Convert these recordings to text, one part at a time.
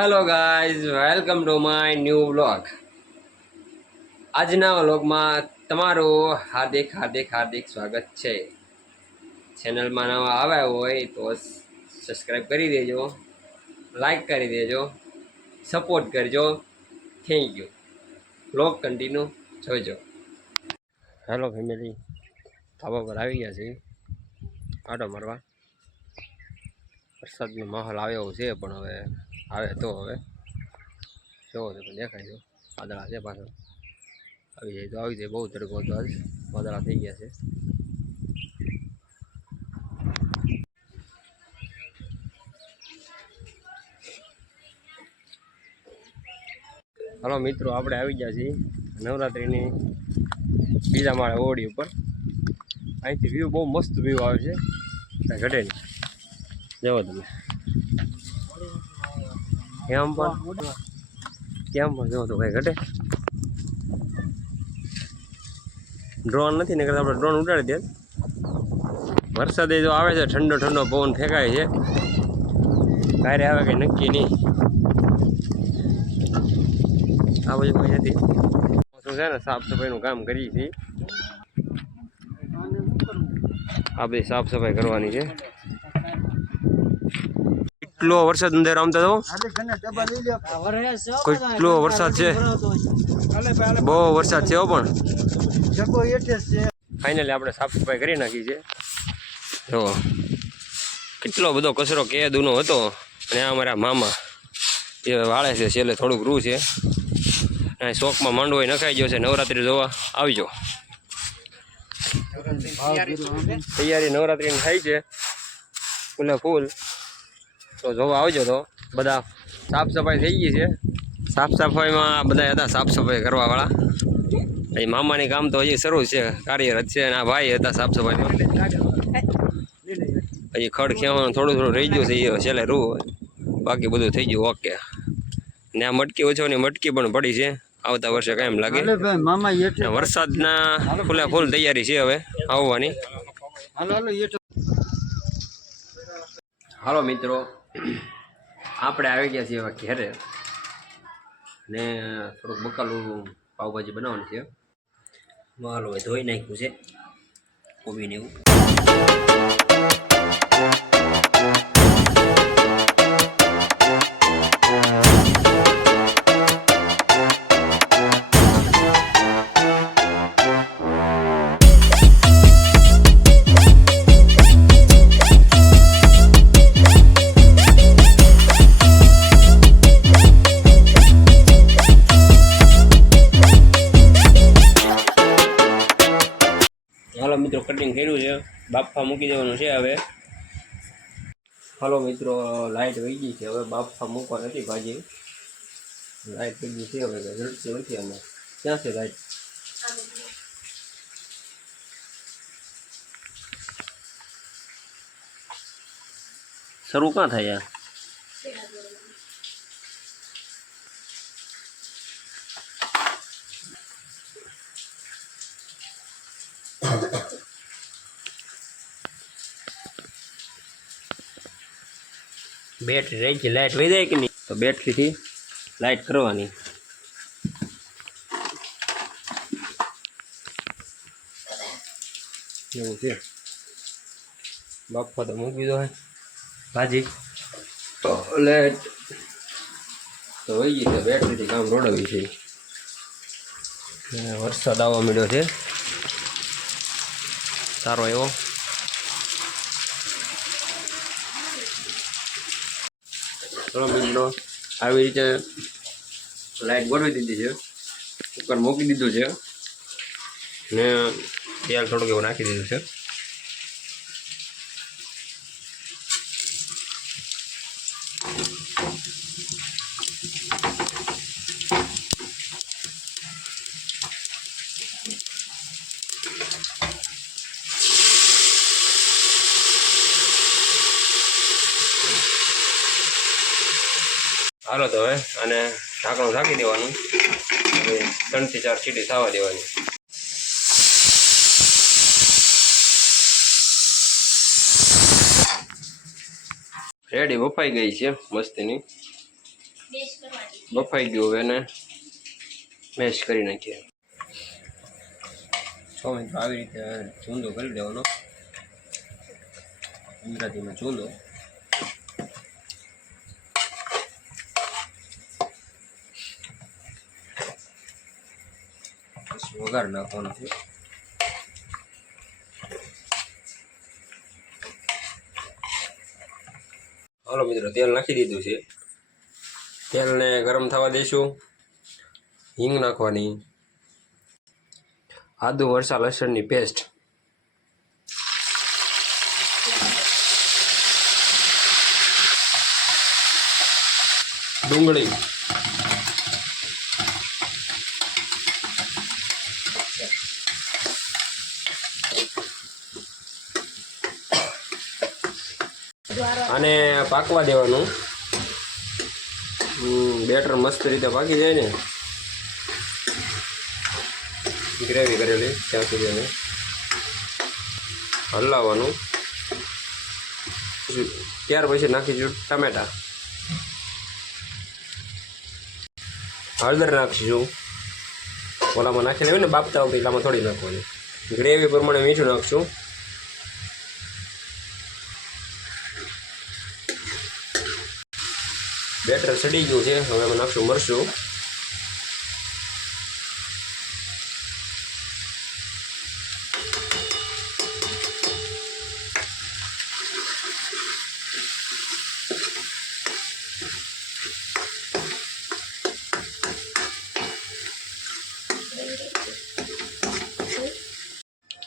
Hello guys, welcome to my new vlog. આજના વ્લોગમાં તમારું હાર્દિક સ્વાગત છે. ચેનલમાં નવા આવ્યા હોય તો સબસ્ક્રાઈબ કરી દેજો, લાઈક કરી દેજો, સપોર્ટ કરજો. Thank you. વ્લોગ કન્ટિન્યુ જોજો. હેલો ફેમિલી, ધાબા પર આવી ગયા છે આટો મારવા. વરસાદનો માહોલ આવ્યો છે, પણ હવે આવે તો હવે જોવો તો દેખાય છે. વાદળા છે, પાછળ આવી જાય તો આવી જાય. બહુ તડકો હતો આજ, વાદળા થઈ ગયા છે. હલો મિત્રો, આપણે આવી ગયા છીએ નવરાત્રિની બીજા માળે ઓડી ઉપર. અહીંથી વ્યૂ બહુ મસ્ત વ્યૂ આવે છે, કાંઈ ઘટે નહીં. જવો તમે કેમ પણ જવો તો કાંઈ ઘટે. ડ્રોન નથી ને, આપણે ડ્રોન ઉડાડી દે. વરસાદ જો આવે છે, ઠંડો ઠંડો પવન ફેંકાય છે. ક્યારે આવે કંઈ નક્કી નહીં. આ બાજુ કોઈ નથી. શું છે ને, સાફ સફાઈનું કામ કરીએ છીએ. આ બધી સાફ સફાઈ કરવાની છે. કેટલો વરસાદ અંદર આમતા તો કેટલો વરસાદ છે, બહુ વરસાદ છે. પણ ફાઇનલી આપણે સાફ સફાઈ કરી નાખી છે. જો કેટલો બધો કચરો કેદુનો હતો. અને આ અમારા મામા એ વાળે છે છેલ્લે થોડુંક રૂ છે. અને શોખમાં માંડવો નખાઈ ગયો છે. નવરાત્રિ જોવા આવજો. તૈયારી નવરાત્રિની થાય છે ફૂલે ફૂલ, તો જોવા આવજો. તો બધા સાફ સફાઈ થઈ ગઈ છે. સાફ સફાઈમાં બધા હતા સાફ સફાઈ કરવાવાળા. એ મામાની કામ તો હજી શરૂ છે, કાર્યરત છે. અને આ ભાઈ હતા સાફ સફાઈમાં. હજી ખડ ખેવાનું થોડું રહી ગયું છે, એ છેલ્લે રૂ. બાકી બધું થઈ ગયું ઓકે. ને આ મટકી ઓછોની મટકી પણ પડી છે. આવતા વર્ષે કાંઈ એમ લાગે. વરસાદના ફૂલે ફૂલ તૈયારી છે હવે આવવાની. હાલો મિત્રો, આપણે આવી ગયા છીએ ઘેરે. ને થોડુંક બકાલું પાવભાજી બનાવવાનું છે. હાલો ધોઈ નાખ્યું છે કોબીને એવું. હાલો મિત્રો, કટિંગ કર્યું છે, બાફા મૂકી દેવાનું છે હવે. હાલો મિત્રો, લાઇટ વહી ગઈ છે. હવે બાફા મૂકવા નથી ભાજી. લાઇટ વહી ગઈ છે હવે, ઝડપથી નથી. અમે ક્યાં છે લાઇટ? શરૂ ક્યાં થાય યાર? બેટરી રહી છે, લાઇટ વહી જાય કે નહીં, તો બેટરીથી લાઇટ કરવાની. એવું છે. બાફા તો મૂકી દો ભાજી. તો લાઇટ તો વહી ગઈ છે, બેટરીથી કામ રોડાવી છે. વરસાદ આવવા માંડ્યો છે સારો એવો. ચલો મિત્રો, આવી રીતે લાઇટ ગોઠવી દીધી છે. કુકર મૂકી દીધું છે ને તેલ થોડુંક એવું નાખી દીધું છે. હાલો તો હવે અને ઢાંકણું ઢાંકી દેવાનું. 3 થી 4 સીટી થવા દેવાની. રેડી બફાઈ ગઈ છે મસ્તીની. બફાઈ ગયું, હવે એને મેશ કરી નાખીએ. મિત્રો આવી રીતે ચૂંદો કરી દેવાનો, ગુજરાતીમાં ચૂંદો. વઘાર નાખવાનો છે. હાલો મિત્રો, તેલ નાખી દીધું છે. તેલને ગરમ થવા દઈશું. હિંગ નાખવાની, આદુ મરચાં લસણની પેસ્ટ, ડુંગળી, આને પાકવા દેવાનું. બેટર મસ્ત રીતે પાકી જાય ને, ગ્રેવી કરેલી ત્યાં સુધી એને હલાવવાનું. ત્યાર પછી નાખીશું ટમેટા, હળદર નાખીશું. ઓલામાં નાખેલી હોય ને બાફતા વખતે, એટલામાં થોડી નાખવાની. ગ્રેવી પ્રમાણે મીઠું નાખશું. બેટર સડી ગયું છે, હવે એમાં નાખશું મરચું.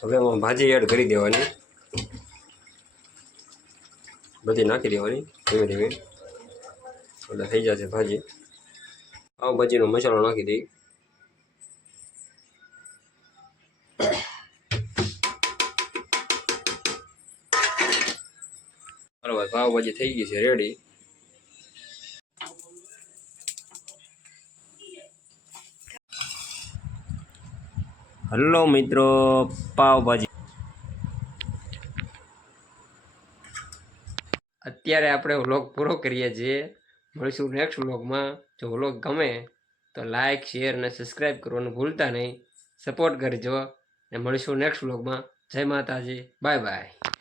હવે એમાં ભાજી એડ કરી દેવાની, બધી નાખી દેવાની ધીમે ધીમે, એટલે થઈ જશે ભાજી. પાવભાજીનો મસાલો નાખી દઈ. બરાબર, પાવભાજી થઈ ગઈ છે રેડી. હલો મિત્રો, પાવભાજી અત્યારે આપણે વ્લોગ પૂરો કરીએ છીએ. મળીશું નેક્સ્ટ વ્લોગમાં. જો વ્લોગ ગમે તો લાઈક, શેર અને સબસ્ક્રાઈબ કરવાનું ભૂલતા નહીં. સપોર્ટ કરજો અને મળીશું નેક્સ્ટ વ્લોગમાં. જય માતાજી, બાય બાય.